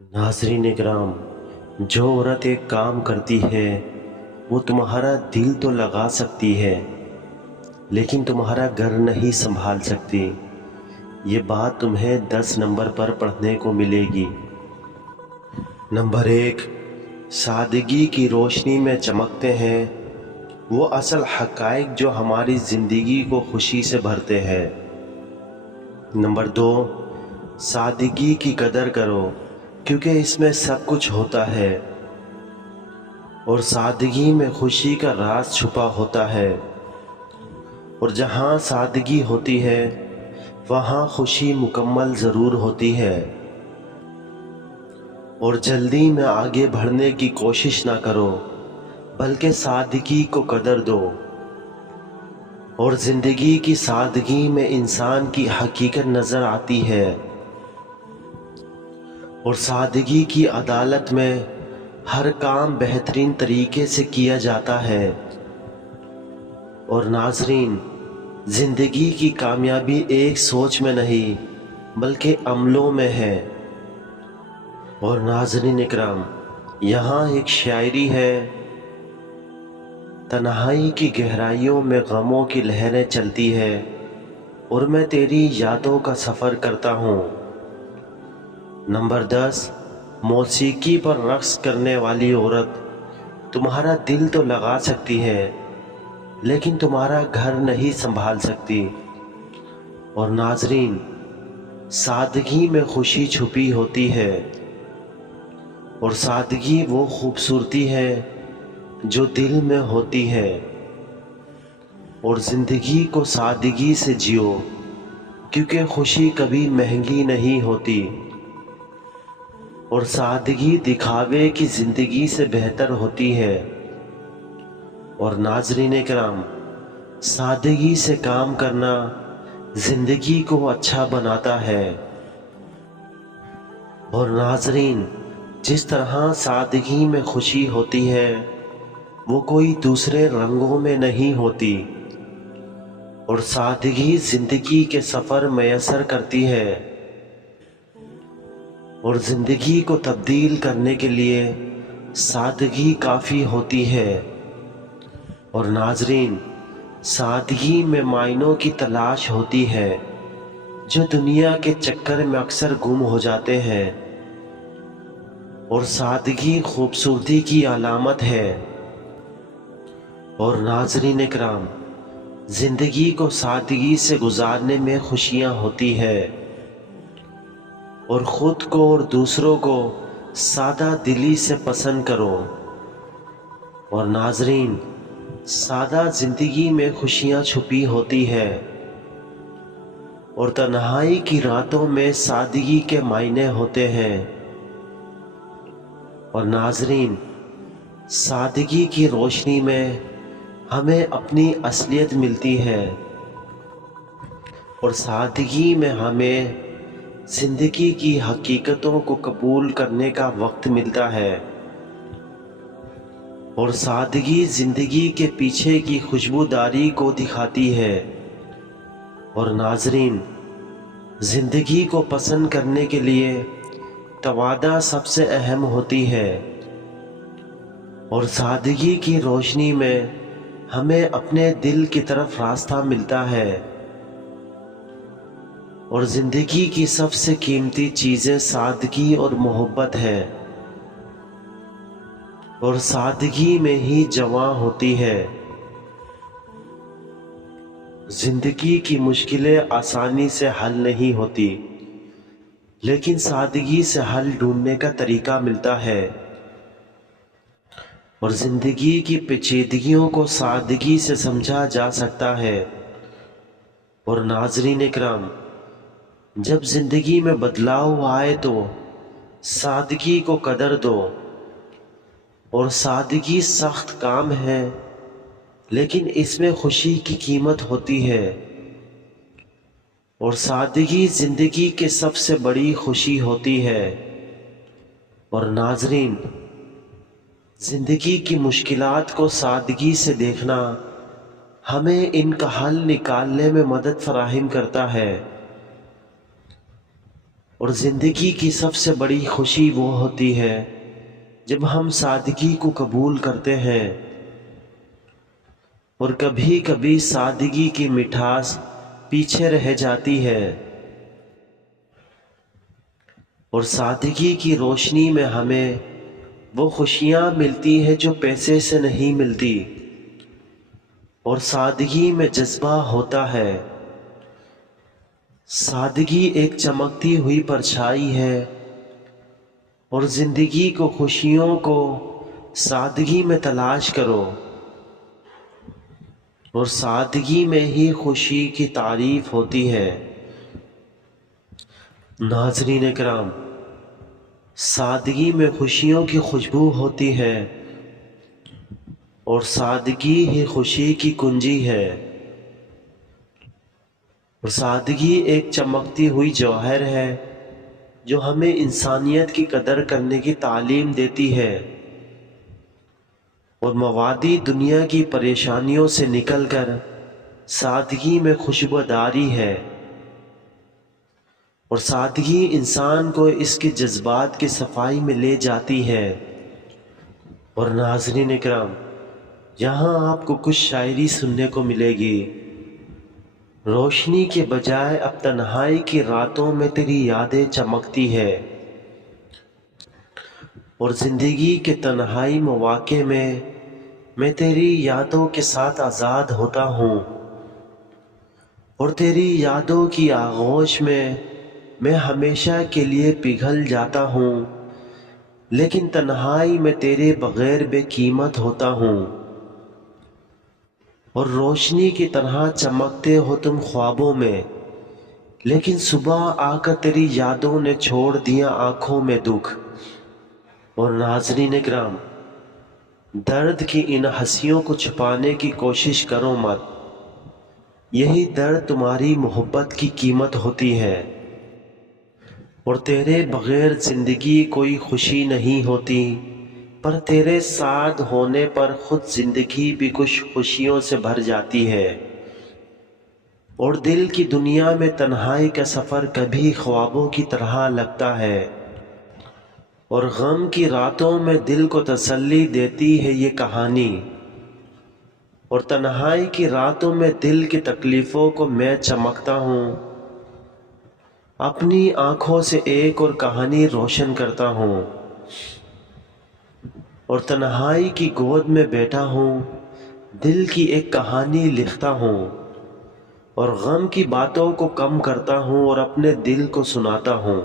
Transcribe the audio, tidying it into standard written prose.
नाज़रीन इकराम, जो औरत एक काम करती है वो तुम्हारा दिल तो लगा सकती है लेकिन तुम्हारा घर नहीं संभाल सकती। ये बात तुम्हें 10 नंबर पर पढ़ने को मिलेगी। नंबर 1, सादगी की रोशनी में चमकते हैं वो असल हक़ाइक़ जो हमारी ज़िंदगी को खुशी से भरते हैं। नंबर 2, सादगी की कदर करो क्योंकि इसमें सब कुछ होता है और सादगी में खुशी का राज छुपा होता है, और जहाँ सादगी होती है वहाँ खुशी मुकम्मल ज़रूर होती है। और जल्दी में आगे बढ़ने की कोशिश ना करो बल्कि सादगी को कदर दो, और ज़िंदगी की सादगी में इंसान की हकीकत नज़र आती है, और सादगी की अदालत में हर काम बेहतरीन तरीके से किया जाता है। और नाज़रीन, ज़िंदगी की कामयाबी एक सोच में नहीं बल्कि अमलों में है। और नाज़रीन इकराम, यहाँ एक शायरी है, तन्हाई की गहराइयों में गमों की लहरें चलती है और मैं तेरी यादों का सफ़र करता हूँ। नंबर 10, मौसीकी पर रक़्स करने वाली औरत तुम्हारा दिल तो लगा सकती है लेकिन तुम्हारा घर नहीं संभाल सकती। और नाज़रीन, सादगी में खुशी छुपी होती है, और सादगी वो खूबसूरती है जो दिल में होती है। और ज़िंदगी को सादगी से जियो क्योंकि खुशी कभी महंगी नहीं होती, और सादगी दिखावे की ज़िंदगी से बेहतर होती है। और नाज़रीन इकराम, सादगी से काम करना ज़िंदगी को अच्छा बनाता है। और नाज़रीन, जिस तरह सादगी में खुशी होती है वो कोई दूसरे रंगों में नहीं होती, और सादगी ज़िंदगी के सफ़र मैसर करती है, और ज़िंदगी को तब्दील करने के लिए सादगी काफ़ी होती है। और नाज़रीन, सादगी में मायनों की तलाश होती है जो दुनिया के चक्कर में अक्सर गुम हो जाते हैं, और सादगी खूबसूरती की अलामत है। और नाज़रीन इकराम, ज़िंदगी को सादगी से गुजारने में खुशियाँ होती है, और ख़ुद को और दूसरों को सादा दिली से पसंद करो। और नाज़रीन, सादा ज़िंदगी में खुशियाँ छुपी होती है, और तन्हाई की रातों में सादगी के मायने होते हैं। और नाज़रीन, सादगी की रोशनी में हमें अपनी असलियत मिलती है, और सादगी में हमें ज़िंदगी की हकीकतों को कबूल करने का वक्त मिलता है, और सादगी ज़िंदगी के पीछे की खुशबूदारी को दिखाती है। और नाज़रीन, ज़िंदगी को पसंद करने के लिए तवादा सबसे अहम होती है, और सादगी की रोशनी में हमें अपने दिल की तरफ रास्ता मिलता है, और ज़िंदगी की सबसे कीमती चीज़ें सादगी और मोहब्बत है, और सादगी में ही जवां होती है। ज़िंदगी की मुश्किलें आसानी से हल नहीं होती लेकिन सादगी से हल ढूंढने का तरीका मिलता है, और ज़िंदगी की पेचीदगियों को सादगी से समझा जा सकता है। और नाज़रीन इकराम, जब ज़िंदगी में बदलाव आए तो सादगी को कदर दो, और सादगी सख्त काम है लेकिन इसमें खुशी की कीमत होती है, और सादगी ज़िंदगी के सबसे बड़ी खुशी होती है। और नाज़रीन, ज़िंदगी की मुश्किलात को सादगी से देखना हमें इनका हल निकालने में मदद फराहम करता है। اور زندگی کی سب سے بڑی خوشی وہ ہوتی ہے جب ہم سادگی کو قبول کرتے ہیں، اور کبھی کبھی سادگی کی مٹھاس پیچھے رہ جاتی ہے، اور سادگی کی روشنی میں ہمیں وہ خوشیاں ملتی ہیں جو پیسے سے نہیں ملتی، اور سادگی میں جذبہ ہوتا ہے۔ سادگی ایک چمکتی ہوئی پرچھائی ہے، اور زندگی کو خوشیوں کو سادگی میں تلاش کرو، اور سادگی میں ہی خوشی کی تعریف ہوتی ہے۔ ناظرین کرام، سادگی میں خوشیوں کی خوشبو ہوتی ہے، اور سادگی ہی خوشی کی کنجی ہے، اور سادگی ایک چمکتی ہوئی جوہر ہے جو ہمیں انسانیت کی قدر کرنے کی تعلیم دیتی ہے، اور موادی دنیا کی پریشانیوں سے نکل کر سادگی میں خوشبوداری ہے، اور سادگی انسان کو اس کے جذبات کی صفائی میں لے جاتی ہے۔ اور ناظرین کرام، یہاں آپ کو کچھ شاعری سننے کو ملے گی۔ روشنی کے بجائے اب تنہائی کی راتوں میں تیری یادیں چمکتی ہے، اور زندگی کے تنہائی مواقع میں تیری یادوں کے ساتھ آزاد ہوتا ہوں، اور تیری یادوں کی آغوش میں ہمیشہ کے لیے پگھل جاتا ہوں، لیکن تنہائی میں تیرے بغیر بے قیمت ہوتا ہوں۔ اور روشنی کی طرح چمکتے ہو تم خوابوں میں، لیکن صبح آ کر تیری یادوں نے چھوڑ دیا آنکھوں میں دکھ۔ اور ناظرین کرام، درد کی ان ہنسیوں کو چھپانے کی کوشش کرو مت، یہی درد تمہاری محبت کی قیمت ہوتی ہے، اور تیرے بغیر زندگی کوئی خوشی نہیں ہوتی، پر تیرے ساتھ ہونے پر خود زندگی بھی کچھ خوشیوں سے بھر جاتی ہے۔ اور دل کی دنیا میں تنہائی کا سفر کبھی خوابوں کی طرح لگتا ہے، اور غم کی راتوں میں دل کو تسلی دیتی ہے یہ کہانی، اور تنہائی کی راتوں میں دل کی تکلیفوں کو میں چمکتا ہوں، اپنی آنکھوں سے ایک اور کہانی روشن کرتا ہوں، اور تنہائی کی گود میں بیٹھا ہوں، دل کی ایک کہانی لکھتا ہوں، اور غم کی باتوں کو کم کرتا ہوں اور اپنے دل کو سناتا ہوں۔